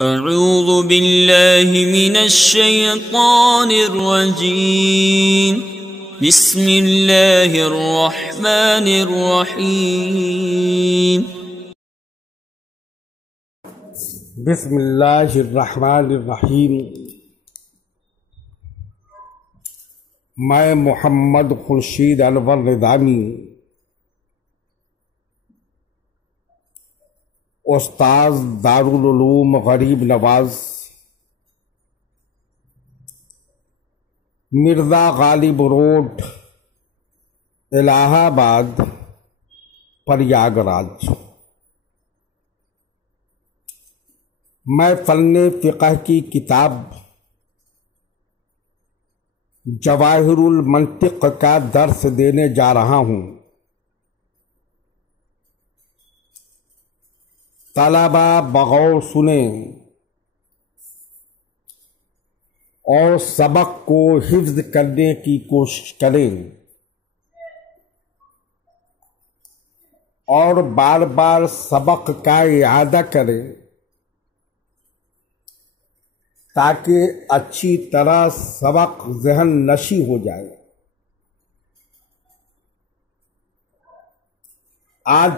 اعوذ باللہ من الشیطان الرجیم بسم اللہ الرحمن الرحیم بسم اللہ الرحمن الرحیم۔ میں محمد خورشید انور نظامی استاذ دارالعلوم غریب نواز مرزا غالب روڈ الہ آباد پریاگ راج، میں فن فقہ کی کتاب جواہر المنطق کا درس دینے جا رہا ہوں۔ طلبہ بغور سنیں اور سبق کو حفظ کرنے کی کوشش کریں اور بار بار سبق کا اعادہ کریں تاکہ اچھی طرح سبق ذہن نشی ہو جائے۔ آج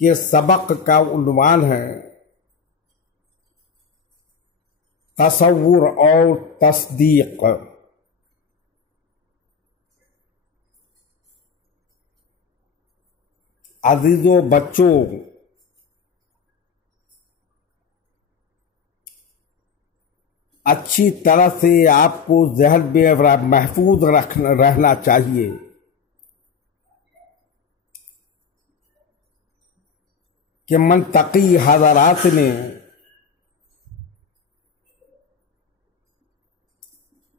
کے سبق کا عنوان ہے تصور اور تصدیق۔ عزیزو بچوں، اچھی طرح سے آپ کو ذہن میں محفوظ رہنا چاہیے کہ منطقی حضرات نے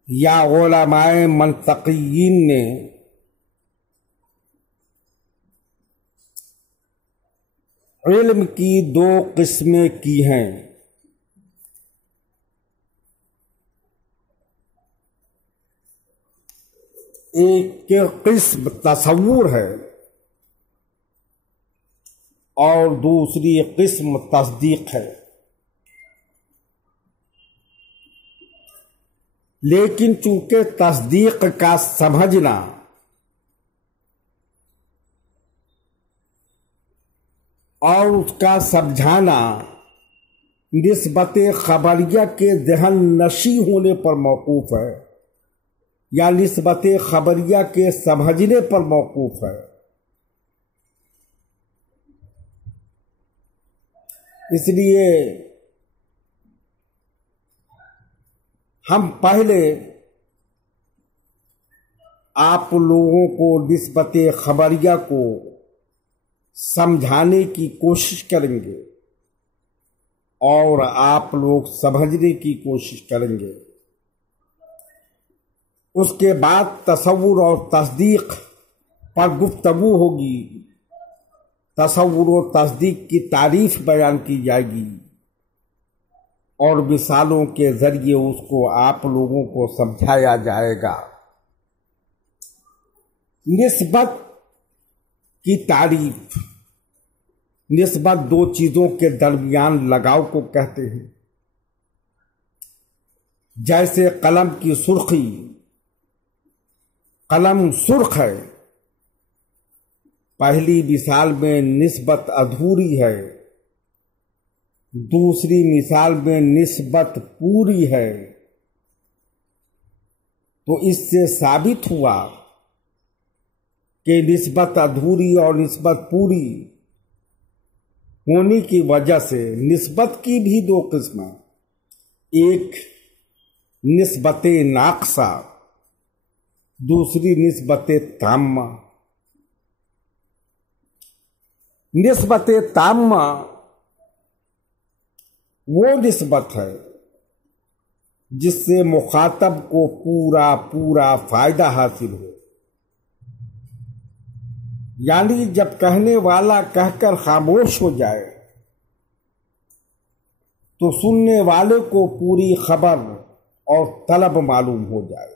یا علماء منطقیین نے علم کی دو قسمیں کی ہیں۔ ایک قسم تصور ہے اور دوسری قسم تصدیق ہے، لیکن چونکہ تصدیق کا سمجھنا اور اس کا سمجھانا نسبت خبریہ کے ذہن نشی ہونے پر موقوف ہے یا نسبت خبریہ کے سمجھنے پر موقوف ہے۔ اس لیے ہم پہلے آپ لوگوں کو نسبت خبریہ کو سمجھانے کی کوشش کریں گے اور آپ لوگ سمجھنے کی کوشش کریں گے۔ اس کے بعد تصور اور تصدیق پر گفتگو ہوگی، تصور و تصدیق کی تعریف بیان کی جائے گی اور مثالوں کے ذریعے اس کو آپ لوگوں کو سمجھایا جائے گا۔ نسبت کی تعریف، نسبت دو چیزوں کے درمیان لگاؤ کو کہتے ہیں، جیسے قلم کی سرخی، قلم سرخ ہے، پہلی مثال میں نسبت ادھوری ہے، دوسری مثال میں نسبت پوری ہے، تو اس سے ثابت ہوا کہ نسبت ادھوری اور نسبت پوری ہونے کی وجہ سے نسبت کی بھی دو قسمیں، ایک نسبت ناقصہ، دوسری نسبت تامہ۔ نسبت تامہ وہ نسبت ہے جس سے مخاطب کو پورا فائدہ حاصل ہو، یعنی جب کہنے والا کہہ کر خاموش ہو جائے تو سننے والے کو پوری خبر اور طلب معلوم ہو جائے۔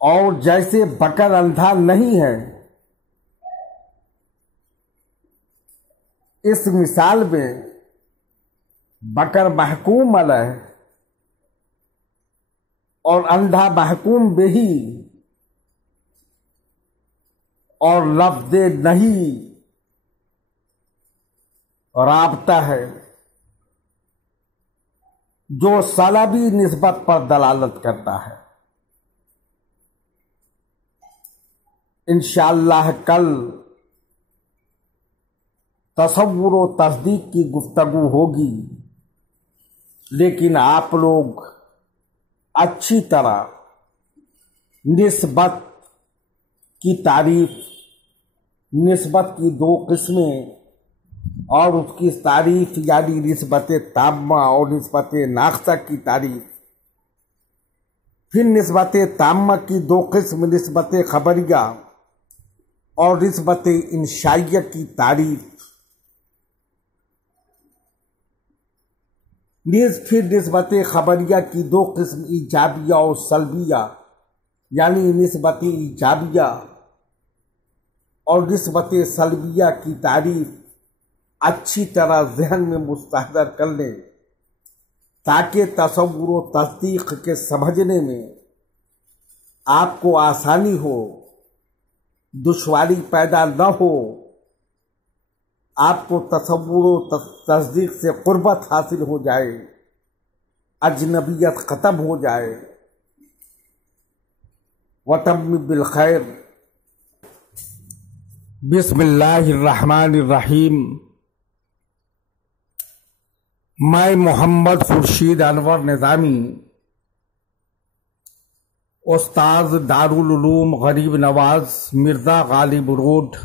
اور جیسے بکر اندھا نہیں ہے، اس مثال میں بکر محکوم علیہ اور اندھا محکوم بہی، اور لفظ نہیں رابطہ ہے جو سلبی نسبت پر دلالت کرتا ہے۔ انشاءاللہ کل تصور و تصدیق کی گفتگو ہوگی، لیکن آپ لوگ اچھی طرح نسبت کی تعریف، نسبت کی دو قسمیں اور اس کی تعریف یعنی نسبت تامہ اور نسبت ناقصہ کی تعریف، پھر نسبت تامہ کی دو قسم نسبت خبریہ اور نسبت انشائیہ کی تعریف، پھر نسبت خبریہ کی دو قسم ایجابیہ اور سلبیہ یعنی نسبت ایجابیہ اور نسبت سلبیہ کی تعریف اچھی طرح ذہن میں مستحضر کر لیں تاکہ تصور و تصدیق کے سمجھنے میں آپ کو آسانی ہو، دشواری پیدا نہ ہو، آپ کو تصور و تصدیق سے قربت حاصل ہو جائے، اجنبیت ختم ہو جائے۔ وَتَمِّ بِالْخَيْرِ۔ بسم اللہ الرحمن الرحیم۔ میں محمد خورشید انور نظامی، استاذ دارالعلوم غریب نواز مرزا غالب روڈ،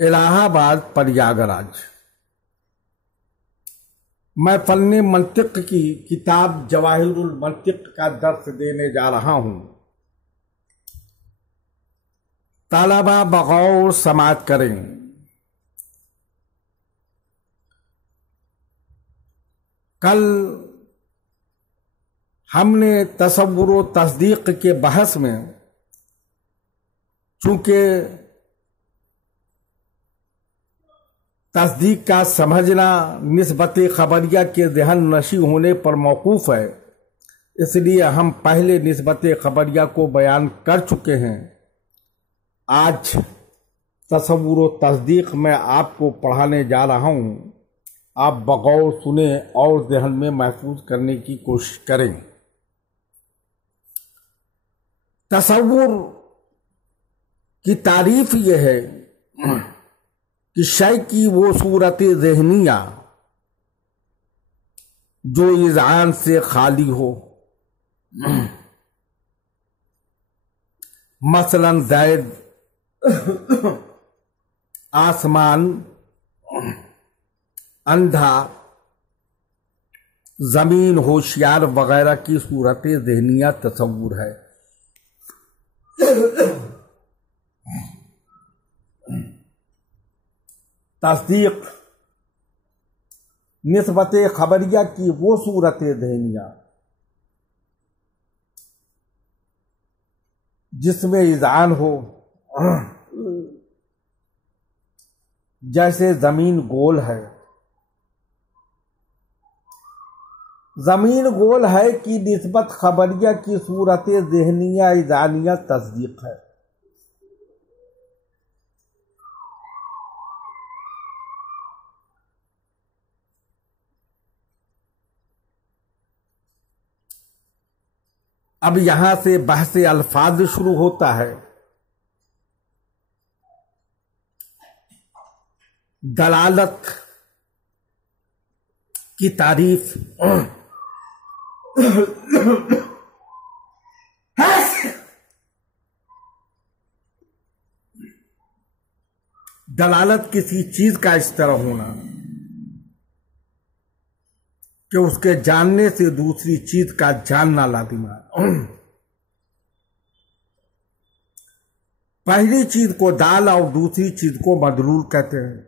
الہ آباد پریاگراج، میں فن منطق کی کتاب جواہر المنطق کا درس دینے جا رہا ہوں۔ طلبہ بغور سماعت کریں۔ کل ہم نے تصور و تصدیق کے بحث میں چونکہ تصدیق کا سمجھنا نسبت خبریہ کے ذہن نشی ہونے پر موقوف ہے، اس لیے ہم پہلے نسبت خبریہ کو بیان کر چکے ہیں۔ آج تصور و تصدیق میں آپ کو پڑھانے جا رہا ہوں، آپ بغور سنیں اور ذہن میں محفوظ کرنے کی کوشش کریں۔ تصور کی تعریف یہ ہے کہ شے کی وہ صورت ذہنیہ جو اذعان سے خالی ہو، مثلا زید، آسمان، اندھا، زمین، ہوشیار وغیرہ کی صورت ذہنیہ تصور ہے۔ تصدیق نسبت خبریہ کی وہ صورت ذہنیہ جس میں اذعان ہو، جیسے زمین گول ہے۔ زمین گول ہے کی نسبت خبریہ کی صورت ذہنیہ اذعانیہ تصدیق ہے۔ اب یہاں سے بحث الفاظ شروع ہوتا ہے۔ دلالت کی تعریف دلالت کسی چیز کا اس طرح ہونا کہ اس کے جاننے سے دوسری چیز کا جاننا لازم ہے۔ پہلی چیز کو دال اور دوسری چیز کو مدلول کہتے ہیں۔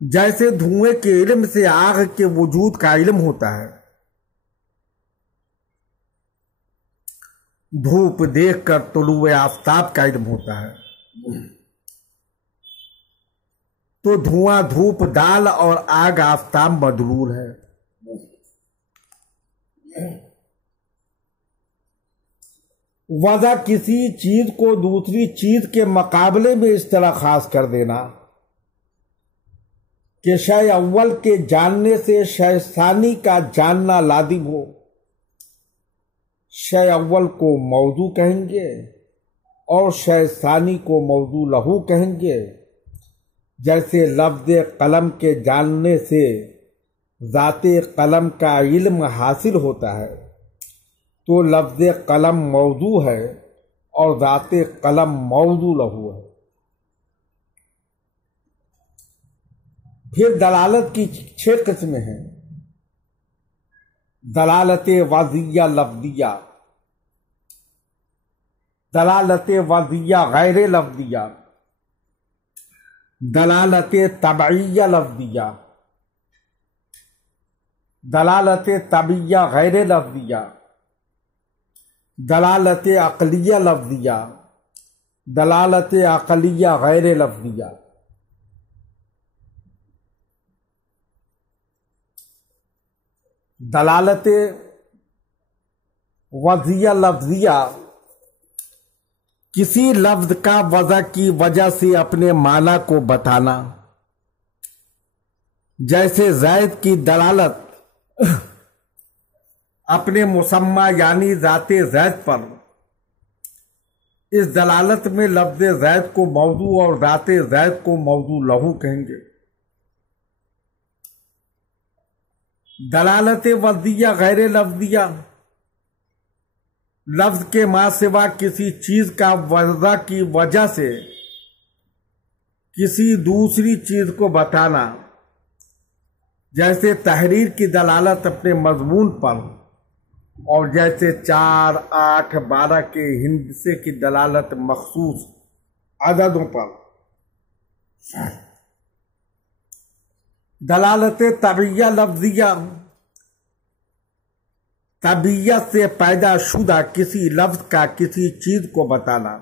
جیسے دھوئیں کے علم سے آگ کے وجود کا علم ہوتا ہے، دھوپ دیکھ کر طلوع آفتاب کا علم ہوتا ہے، تو دھواں دھوپ دال اور آگ آفتاب مدلول ہے۔ وضع کسی چیز کو دوسری چیز کے مقابلے میں اس طرح خاص کر دینا کہ شے اول کے جاننے سے شے ثانی کا جاننا لازم ہو۔ شے اول کو موضوع کہیں گے اور شے ثانی کو موضوع لہو کہیں گے۔ جیسے لفظ قلم کے جاننے سے ذات قلم کا علم حاصل ہوتا ہے تو لفظ قلم موضوع ہے اور ذات قلم موضوع لہو ہے۔ پھر دلالت کی 6 قسمیں ہیں: دلالت وضعیہ لفظیہ، دلالت وضعیہ غیر لفظیہ، دلالت طبعیہ لفظیہ، دلالت طبعیہ غیر لفظیہ، دلالت عقلیہ لفظیہ، دلالت عقلیہ غیر لفظیہ۔ دلالت وضعیہ لفظیہ کسی لفظ کا وضع کی وجہ سے اپنے معنی کو بتانا، جیسے زید کی دلالت اپنے مسمی یعنی ذات زید پر، اس دلالت میں لفظ زید کو موضوع اور ذات زید کو موضوع لہو کہیں گے۔ دلالت وضعیہ غیر لفظیہ لفظ کے ما سوا کسی چیز کا وضع کی وجہ سے کسی دوسری چیز کو بتانا، جیسے تحریر کی دلالت اپنے مضمون پر، اور جیسے 4، 8، 12 کے ہندسے کی دلالت مخصوص عددوں پر۔ دلالت طبعیہ لفظیہ طبیعت سے پیدا شدہ کسی لفظ کا کسی چیز کو بتانا،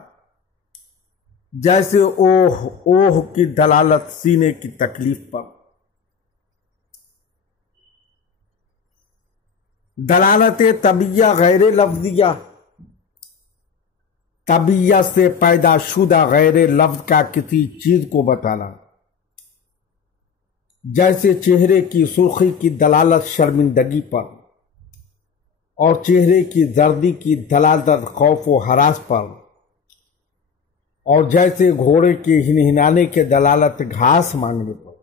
جیسے اوہ، اوہ کی دلالت سینے کی تکلیف پر۔ دلالت طبعیہ غیر لفظیہ طبیعت سے پیدا شدہ غیر لفظ کا کسی چیز کو بتانا، جیسے چہرے کی سرخی کی دلالت شرمندگی پر، اور چہرے کی زردی کی دلالت خوف و ہراس پر، اور جیسے گھوڑے کے ہنہنانے کے دلالت گھاس مانگنے پر۔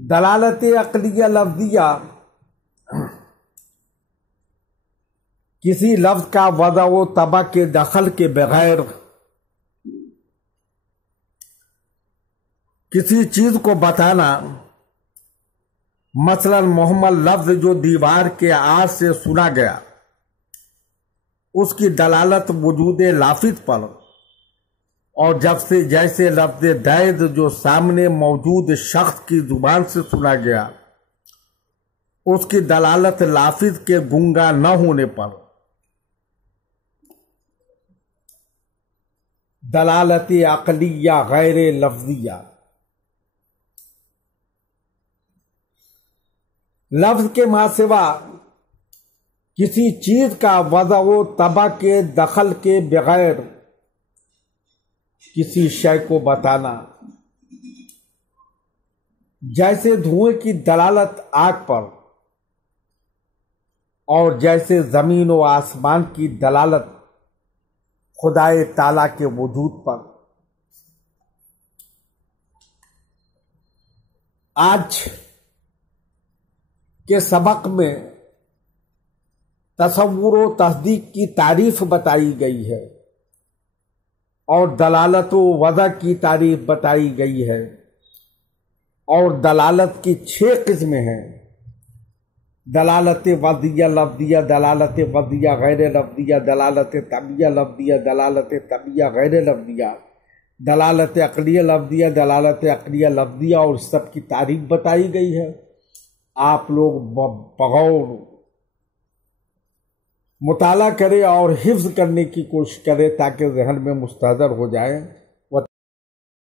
دلالت عقلیہ لفظیہ کسی لفظ کا وضع و طبع کے دخل کے بغیر کسی چیز کو بتانا، مثلا محمل لفظ جو دیوار کے آس سے سنا گیا، اس کی دلالت وجود لافظ پر، اور جب سے جیسے لفظ دید جو سامنے موجود شخص کی زبان سے سنا گیا، اس کی دلالت لافظ کے گنگا نہ ہونے پر۔ دلالت عقلیہ غیر لفظیہ لفظ کے ما سوا کسی چیز کا وضع و طبع کے دخل کے بغیر کسی شے کو بتانا، جیسے دھوئیں کی دلالت آگ پر، اور جیسے زمین و آسمان کی دلالت خدائے تعالیٰ کے وجود پر۔ آج کے سبق میں تصور و تصدیق کی تعریف بتائی گئی ہے اور دلالت و وضع کی تعریف بتائی گئی ہے، اور دلالت کی 6 قسمیں ہیں: دلالت وضعیہ لفظیہ، دلالت وضعیہ غیر لفظیہ، دلالت طبعیہ لفظیہ، دلالت طبعیہ غیر لفظیہ، دلالت عقلیہ لفظیہ، دلالت عقلیہ لفظیہ، اور سب کی تعریف بتائی گئی ہے۔ آپ لوگ بغور مطالعہ کرے اور حفظ کرنے کی کوشش کرے تاکہ ذہن میں مستحضر ہو جائے